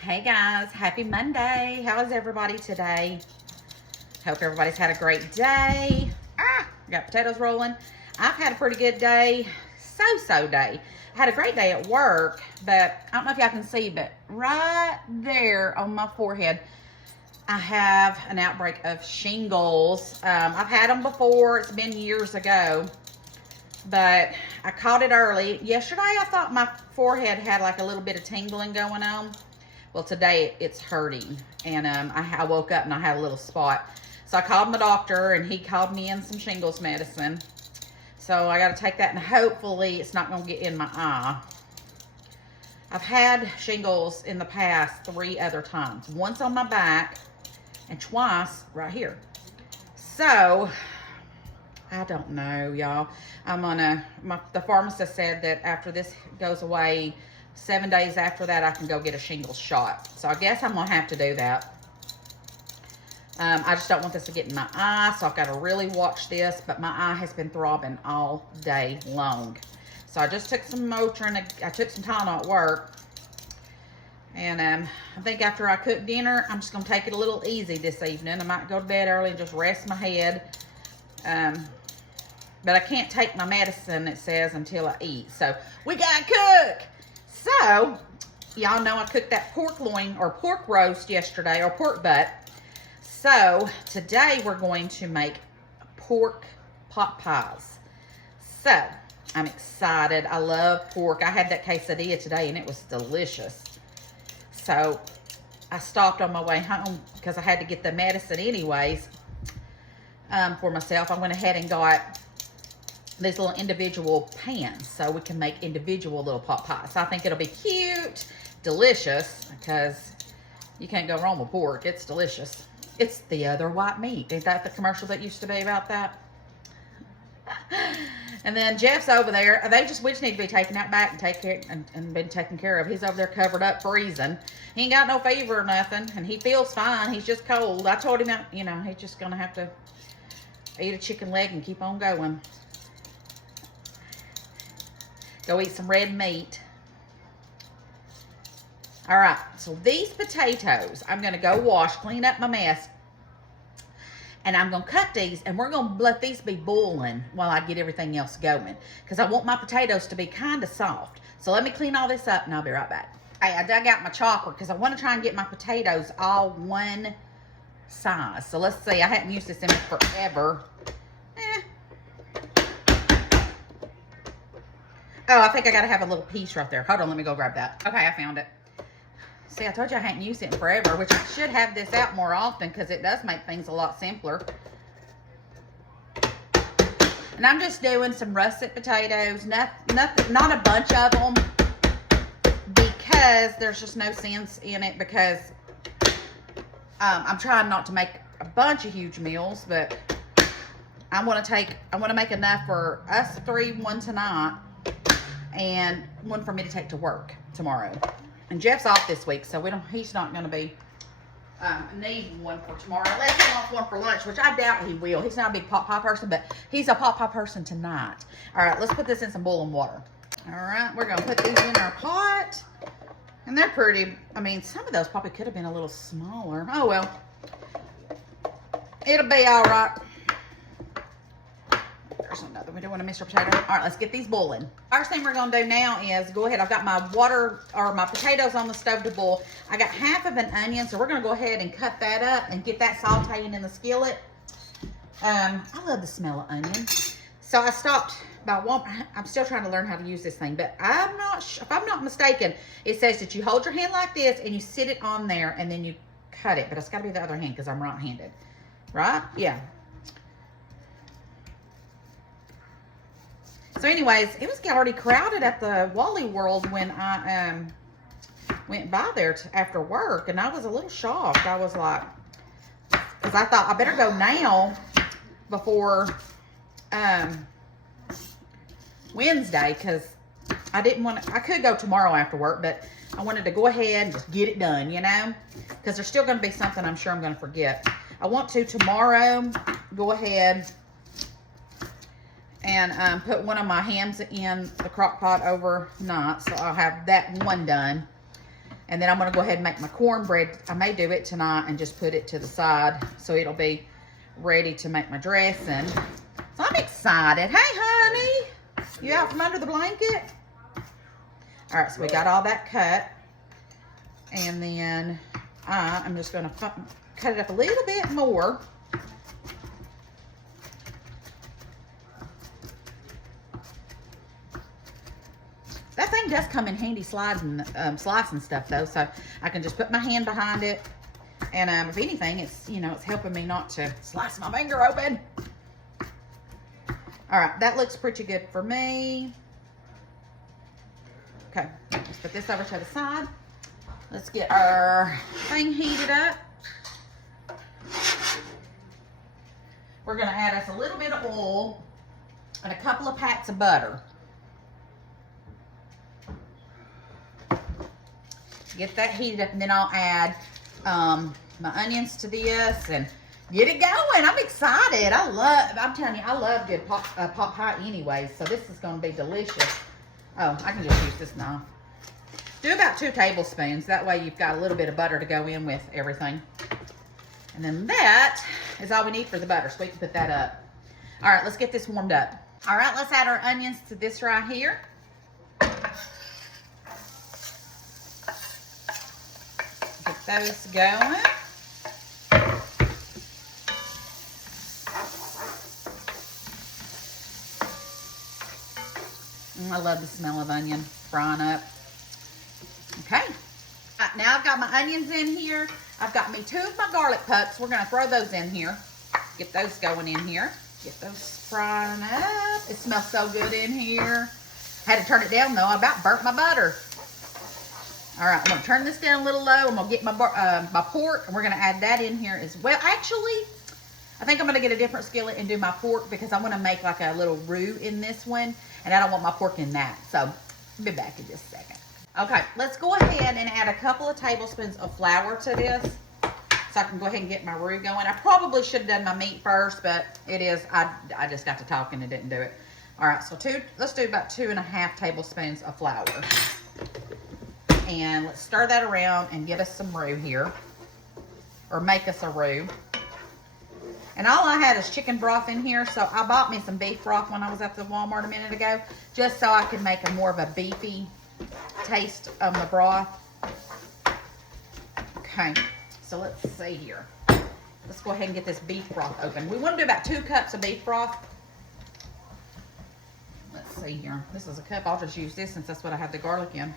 Hey guys, happy Monday. How is everybody today? Hope everybody's had a great day. Got potatoes rolling. I've had a pretty good day, so day. I had a great day at work, but I don't know if y'all can see, but right there on my forehead, I have an outbreak of shingles. I've had them before. It's been years ago, but I caught it early. Yesterday, I thought my forehead had like a little bit of tingling going on. Well, today it's hurting, and I woke up and I had a little spot. So I called my doctor, and he called me in some shingles medicine. So I got to take that, and hopefully it's not going to get in my eye. I've had shingles in the past 3 other times. Once on my back, and twice right here. So I don't know, y'all. The pharmacist said that after this goes away, 7 days after that, I can go get a shingles shot. So I guess I'm gonna have to do that. I just don't want this to get in my eye, so I've got to really watch this. But my eye has been throbbing all day long. So I just took some Motrin. I took some Tylenol at work. And I think after I cook dinner, I'm just gonna take it a little easy this evening. I might go to bed early and just rest my head. But I can't take my medicine, it says, until I eat. So we gotta cook. So, y'all know I cooked that pork loin or pork roast yesterday, or pork butt. So, today we're going to make pork pot pies. So, I'm excited. I love pork. I had that quesadilla today, and it was delicious. So, I stopped on my way home because I had to get the medicine anyways for myself. I went ahead and got these little individual pans so we can make individual little pot pies. So I think it'll be cute, delicious, because you can't go wrong with pork. It's delicious. It's the other white meat. Ain't that the commercial that used to be about that? And then Jeff's over there. We just need to be taken out back and take care and been taken care of. He's over there covered up, freezing. He ain't got no fever or nothing, and he feels fine. He's just cold. I told him that, he's just gonna have to eat a chicken leg and keep on going. Go eat some red meat. All right, so these potatoes, I'm going to go wash, clean up my mess. And I'm going to cut these, and we're going to let these be boiling while I get everything else going. Because I want my potatoes to be kind of soft. So let me clean all this up, and I'll be right back. Hey, I dug out my chopper because I want to try and get my potatoes all one size. So let's see. I hadn't used this in forever. Oh, I think I got to have a little piece right there. Hold on, let me go grab that. Okay, I found it. See, I told you I hadn't used it in forever, which I should have this out more often because it does make things a lot simpler. And I'm just doing some russet potatoes. Not a bunch of them because there's just no sense in it because I'm trying not to make a bunch of huge meals, but I want to make enough for us 3, one tonight, and one for me to take to work tomorrow. And Jeff's off this week, so he's not going to be needing one for tomorrow, unless he wants one for lunch, which I doubt he will. He's not a big pot pie person, but he's a pot pie person tonight. All right, let's put this in some boiling water. All right, we're going to put these in our pot. And they're pretty. I mean, some of those probably could have been a little smaller. Oh, well. It'll be all right. There's another. We don't want to miss our potato. All right, let's get these boiling. First thing we're going to do now is go ahead. I've got my water or my potatoes on the stove to boil. I got half of an onion, so we're going to go ahead and cut that up and get that sauteing in the skillet. I love the smell of onion. So I stopped by one. I'm still trying to learn how to use this thing, but I'm not sure. If I'm not mistaken, it says that you hold your hand like this and you sit it on there and then you cut it. But it's got to be the other hand because I'm right-handed. Right? Yeah. So anyways, it was already crowded at the Wally World when I went by there after work, and I was a little shocked. I was like, because I thought I better go now before Wednesday, because I didn't want to. I could go tomorrow after work, but I wanted to go ahead and just get it done, because there's still going to be something I'm sure I'm going to forget. I want to tomorrow go ahead and put one of my hams in the crock pot overnight, so I'll have that one done. And then I'm going to go ahead and make my cornbread. I may do it tonight and just put it to the side so it'll be ready to make my dressing. So I'm excited. Hey, honey. You out from under the blanket? All right, so we got all that cut. And then I'm just going to cut it up a little bit more. That thing does come in handy slicing stuff though, so I can just put my hand behind it. And if anything, it's, you know, it's helping me not to slice my finger open. All right, that looks pretty good for me. Okay, let's put this over to the side. Let's get our thing heated up. We're gonna add us a little bit of oil and a couple of pats of butter. Get that heated up, and then I'll add my onions to this and get it going. I'm excited. I'm telling you, I love good pot pie anyway, so this is going to be delicious. Oh, I can just use this knife. Do about 2 tablespoons. That way you've got a little bit of butter to go in with everything. And then that is all we need for the butter, so we can put that up. All right, let's get this warmed up. All right, let's add our onions to this right here. Get those going. I love the smell of onion frying up. Okay. Right, now I've got my onions in here. I've got me 2 of my garlic pucks. We're going to throw those in here. Get those going in here. Get those frying up. It smells so good in here. Had to turn it down though. I about burnt my butter. All right, I'm going to turn this down a little low. I'm going to get my pork, and we're going to add that in here as well. Actually, I think I'm going to get a different skillet and do my pork because I want to make like a little roux in this one, and I don't want my pork in that. So, I'll be back in just a second. Okay, let's go ahead and add a couple of tablespoons of flour to this so I can go ahead and get my roux going. I probably should have done my meat first, but it is, I just got to talking and didn't do it. All right, so let's do about 2.5 tablespoons of flour. And let's stir that around and get us some roux here, or make us a roux. And all I had is chicken broth in here, so I bought me some beef broth when I was at the Walmart a minute ago, just so I could make a more of a beefy taste of the broth. Okay, so let's see here. Let's go ahead and get this beef broth open. We want to do about 2 cups of beef broth. Let's see here. This is a cup. I'll just use this since that's what I have the garlic in.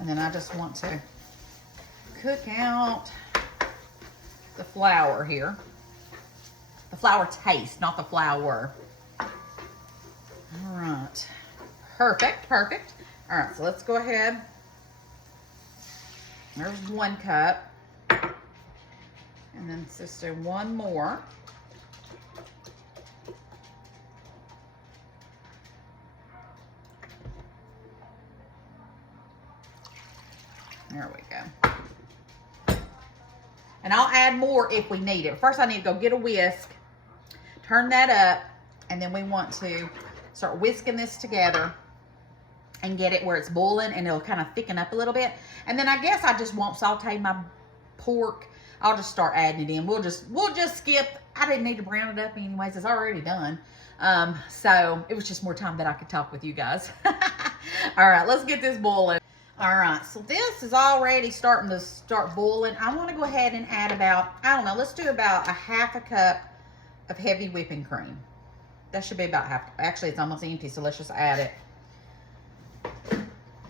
And then I just want to cook out the flour here. The flour taste, not the flour. All right. Perfect, perfect. All right, so let's go ahead. There's 1 cup. And then let's do 1 more. There we go. And I'll add more if we need it. First, I need to go get a whisk, turn that up, and then we want to start whisking this together and get it where it's boiling, and it'll kind of thicken up a little bit. And then I guess I just won't saute my pork. I'll just start adding it in. We'll just skip. I didn't need to brown it up anyways. It's already done. So it was just more time that I could talk with you guys. All right, let's get this boiling. All right, so this is already starting to boiling. I want to go ahead and add about, I don't know, let's do about 1/2 cup of heavy whipping cream. That should be about half. Actually, it's almost empty, so let's just add it.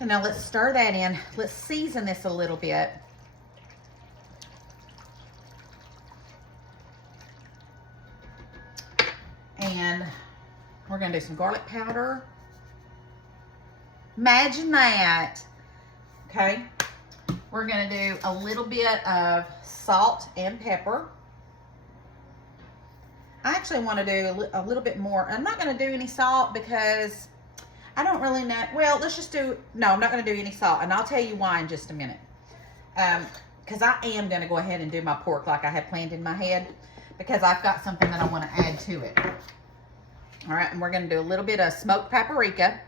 And now let's stir that in. Let's season this a little bit. And we're going to do some garlic powder. Imagine that. Okay, we're going to do a little bit of salt and pepper. I actually want to do a little bit more. I'm not going to do any salt because I don't really know. Well, let's just do, no, I'm not going to do any salt. And I'll tell you why in just a minute. Because I am going to go ahead and do my pork like I had planned in my head. because I've got something that I want to add to it. All right, and we're going to do a little bit of smoked paprika.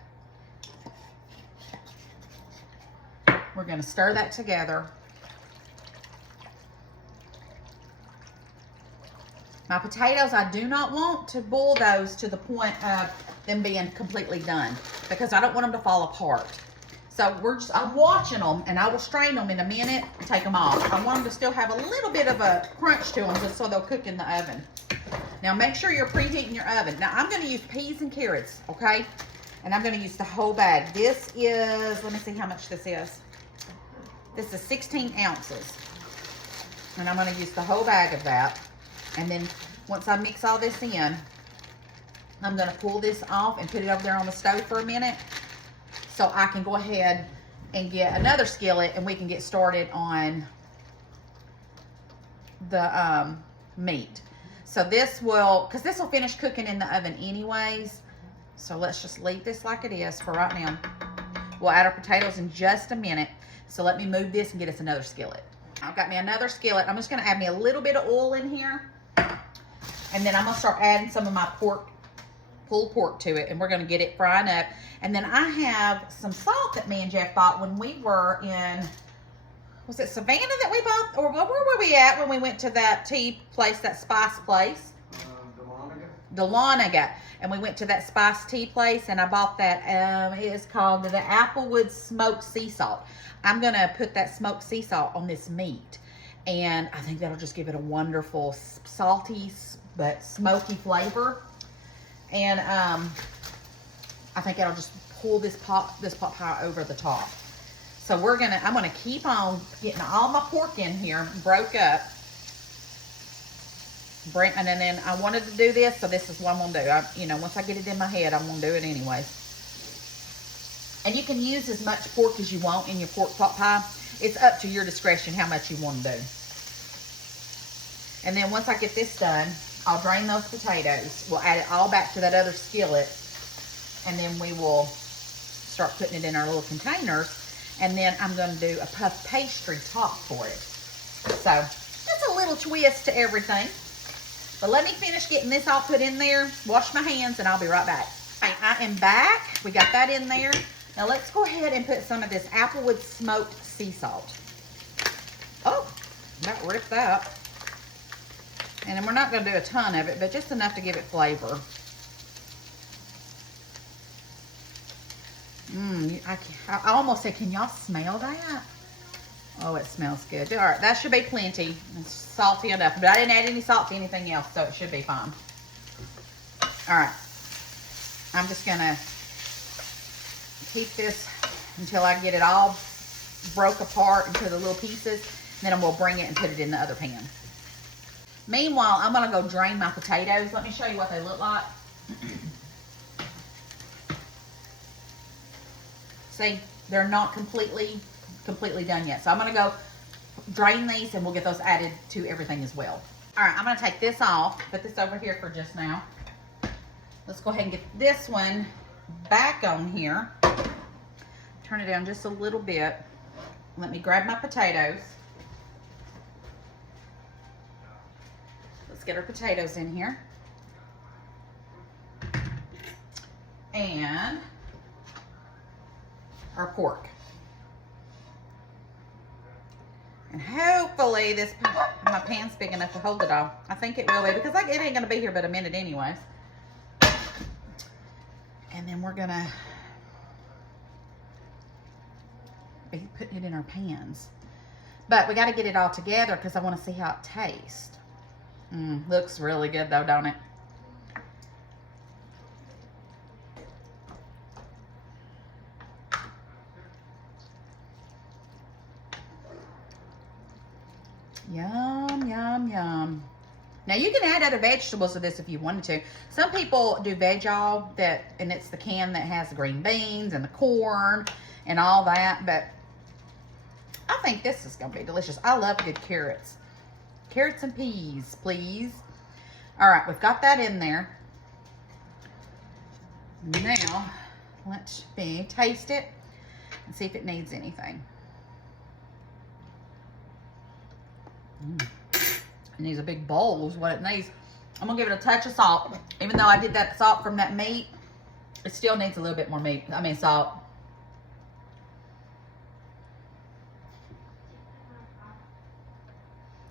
We're going to stir that together. My potatoes, I do not want to boil those to the point of them being completely done, because I don't want them to fall apart. So I'm watching them, and I will strain them in a minute and take them off. I want them to still have a little bit of a crunch to them, just so they'll cook in the oven. Now make sure you're preheating your oven. Now I'm going to use peas and carrots, okay? And I'm going to use the whole bag. This is, let me see how much this is. This is 16 ounces. And I'm going to use the whole bag of that. And then once I mix all this in, I'm going to pull this off and put it over there on the stove for a minute, so I can go ahead and get another skillet and we can get started on the meat. So this will, because this will finish cooking in the oven anyways. So let's just leave this like it is for right now. We'll add our potatoes in just a minute. So let me move this and get us another skillet. I've got me another skillet. I'm just going to add me a little bit of oil in here. And then I'm going to start adding some of my pulled pork to it. And we're going to get it frying up. And then I have some salt that me and Jeff bought when we were in, was it Savannah that we bought? Or where were we at when we went to that tea place, that spice place? Dahlonega. And we went to that spice tea place, and I bought that, it is called the Applewood Smoked Sea Salt. I'm going to put that smoked sea salt on this meat. And I think that'll just give it a wonderful salty but smoky flavor. And I think it'll just pull this pot pie over the top. So I'm gonna keep on getting all my pork in here, broke up. And then I wanted to do this, so this is what I'm gonna do. Once I get it in my head, I'm gonna do it anyways. And you can use as much pork as you want in your pork pot pie. It's up to your discretion how much you want to do. And then once I get this done, I'll drain those potatoes. We'll add it all back to that other skillet. And then we will start putting it in our little containers. And then I'm going to do a puff pastry top for it. So that's a little twist to everything. But let me finish getting this all put in there. Wash my hands and I'll be right back. All right, I am back. We got that in there. Now let's go ahead and put some of this Applewood smoked sea salt. Oh, about ripped that. And then we're not going to do a ton of it, but just enough to give it flavor. I almost said, can y'all smell that? Oh, it smells good. All right, that should be plenty. It's salty enough, but I didn't add any salt to anything else, so it should be fine. All right, I'm just going to keep this until I get it all broke apart into the little pieces. Then I'm going to bring it and put it in the other pan. Meanwhile, I'm going to go drain my potatoes. Let me show you what they look like. See, they're not completely done yet. So I'm going to go drain these and we'll get those added to everything as well. All right, I'm going to take this off, put this over here for just now. Let's go ahead and get this one back on here. Turn it down just a little bit. Let me grab my potatoes. Let's get our potatoes in here. And our pork. And hopefully my pan's big enough to hold it all. I think it will be, because it ain't gonna be here but a minute anyways. And then we're gonna be putting it in our pans. But we gotta get it all together because I wanna see how it tastes. Looks really good though, don't it? Yum, yum, yum. Now you can add other vegetables to this if you wanted to. Some people do veg-all, and it's the can that has the green beans and the corn and all that, but I think this is gonna be delicious. I love good carrots. Carrots and peas, please. All right, we've got that in there. Now, let me taste it and see if it needs anything. It needs a big bowl is what it needs. I'm gonna give it a touch of salt. Even though I did that salt from that meat, it still needs a little bit more meat. I mean salt.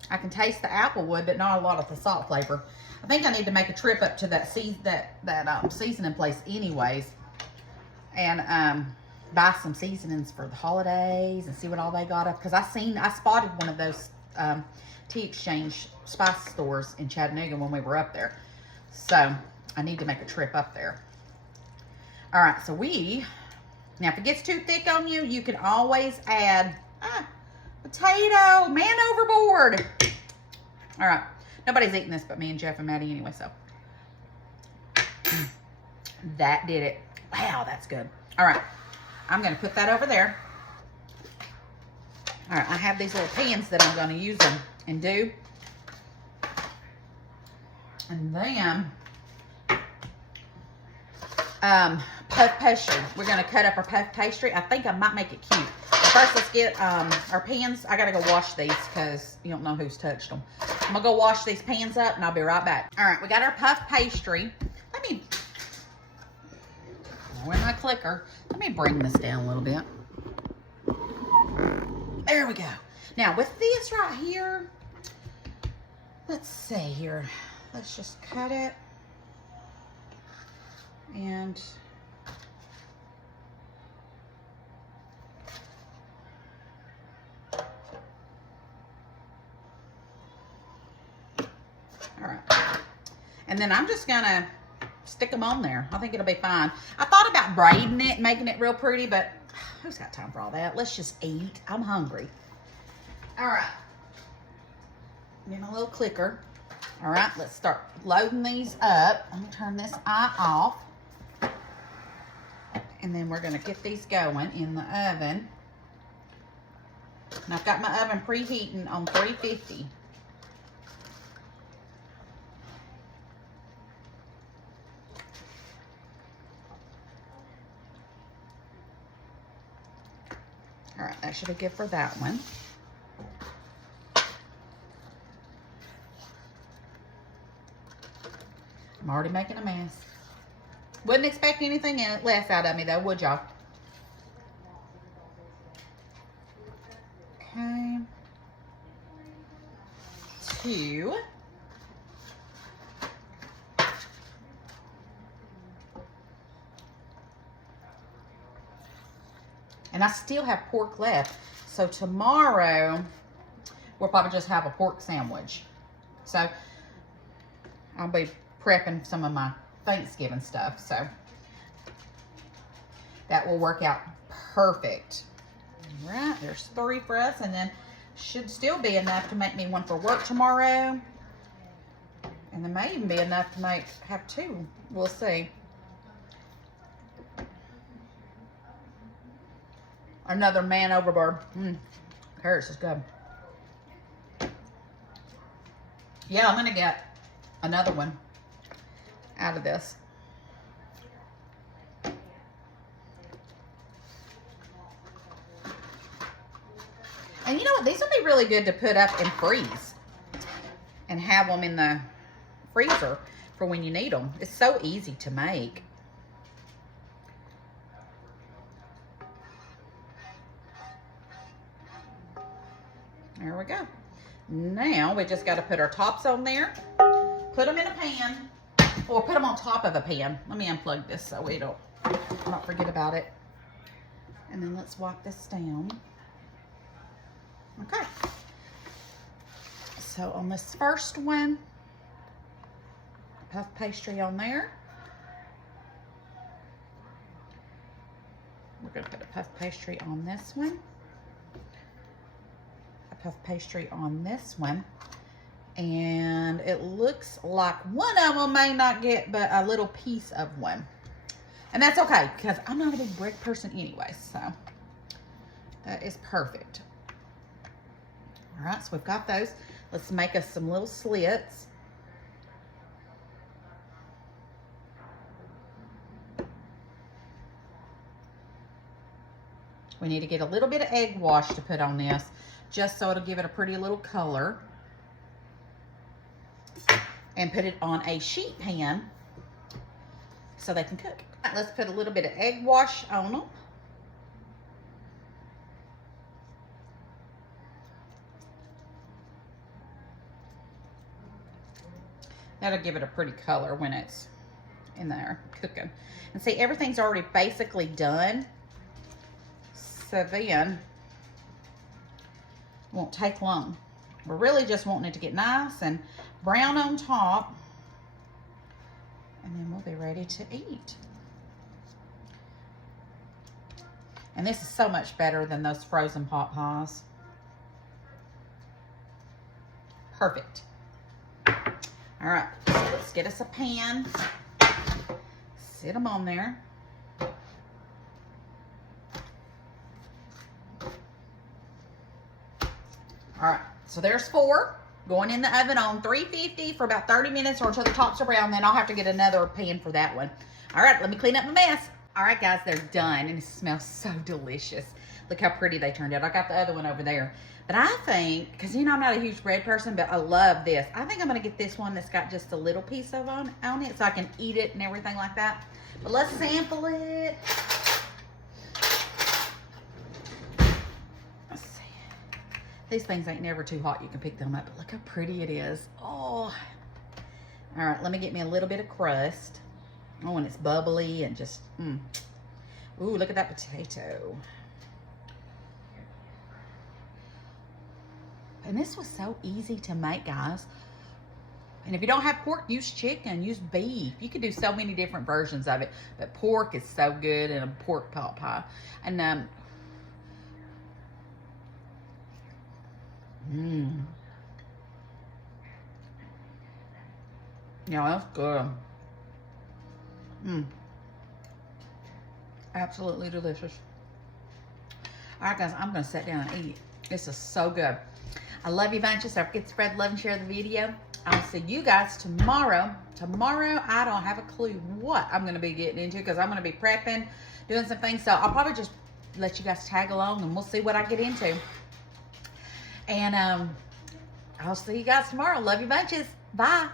I can taste the apple wood, but not a lot of the salt flavor. I think I need to make a trip up to that seasoning place anyways, and buy some seasonings for the holidays and see what all they got up. Because I spotted one of those tea exchange spice stores in Chattanooga when we were up there. So I need to make a trip up there. All right, so now if it gets too thick on you, you can always add potato, man overboard. All right, nobody's eating this but me and Jeff and Maddie anyway, so. That did it. Wow, that's good. All right, I'm gonna put that over there. All right, I have these little pans that I'm gonna use them and do. And then, puff pastry. We're gonna cut up our puff pastry. I think I might make it cute. First, let's get our pans. I gotta go wash these because you don't know who's touched them. I'm gonna go wash these pans up and I'll be right back. All right, we got our puff pastry. Where's my clicker? Let me bring this down a little bit. There we go. Now with this right here, let's see here. Let's just cut it. And all right. And then I'm just gonna stick them on there. I think it'll be fine. I thought about braiding it, making it real pretty, but who's got time for all that? Let's just eat. I'm hungry. All right. Get my little clicker. All right, let's start loading these up. I'm gonna turn this eye off. And then we're gonna get these going in the oven. And I've got my oven preheating on 350. All right, that should be good for that one. I'm already making a mess. Wouldn't expect anything less out of me though, would y'all? Okay. 2. And I still have pork left. So tomorrow, we'll probably just have a pork sandwich. So I'll be prepping some of my Thanksgiving stuff. So that will work out perfect. All right, there's 3 for us. And then should still be enough to make me one for work tomorrow. And there may even be enough to have 2. We'll see. Another man overboard. Hers is good. Yeah, I'm gonna get another one out of this. And you know what? These would be really good to put up and freeze. And have them in the freezer for when you need them. It's so easy to make. There we go. Now we just got to put our tops on there, put them in a pan, or put them on top of a pan. Let me unplug this so we don't forget about it. And then let's wipe this down. Okay. So on this first one, puff pastry on there. We're going to put a puff pastry on this one. Puff pastry on this one, and it looks like one of them may not get but a little piece of one, and that's okay because I'm not a big bread person anyway, so that is perfect. All right, so we've got those. Let's make us some little slits. We need to get a little bit of egg wash to put on this, just so it'll give it a pretty little color. and put it on a sheet pan so they can cook. Let's put a little bit of egg wash on them. That'll give it a pretty color when it's in there cooking. And see, everything's already basically done. So then, it won't take long. We're really just wanting it to get nice and brown on top. And then we'll be ready to eat. And this is so much better than those frozen pot pies. Perfect. All right, so let's get us a pan. Sit them on there. All right, so there's 4 going in the oven on 350 for about 30 minutes or until the tops are brown. Then I'll have to get another pan for that one. All right, let me clean up my mess. All right, guys, they're done, and it smells so delicious. Look how pretty they turned out. I got the other one over there. But I think, because, you know, I'm not a huge bread person, but I love this. I think I'm going to get this one that's got just a little piece of on it so I can eat it and everything like that. But let's sample it. Let's see. These things ain't never too hot. You can pick them up, but look how pretty it is. Oh. All right, let me get me a little bit of crust. Oh, and it's bubbly and just, Ooh, look at that potato. And this was so easy to make, guys. And if you don't have pork, use chicken, use beef. You could do so many different versions of it. But pork is so good in a pork pot pie. And, yeah, that's good. Absolutely delicious. All right, guys, I'm going to sit down and eat. This is so good. I love you bunches. Don't forget to spread love and share the video. I'll see you guys tomorrow. Tomorrow, I don't have a clue what I'm going to be getting into because I'm going to be prepping, doing some things. So I'll probably just let you guys tag along and we'll see what I get into. And I'll see you guys tomorrow. Love you bunches. Bye.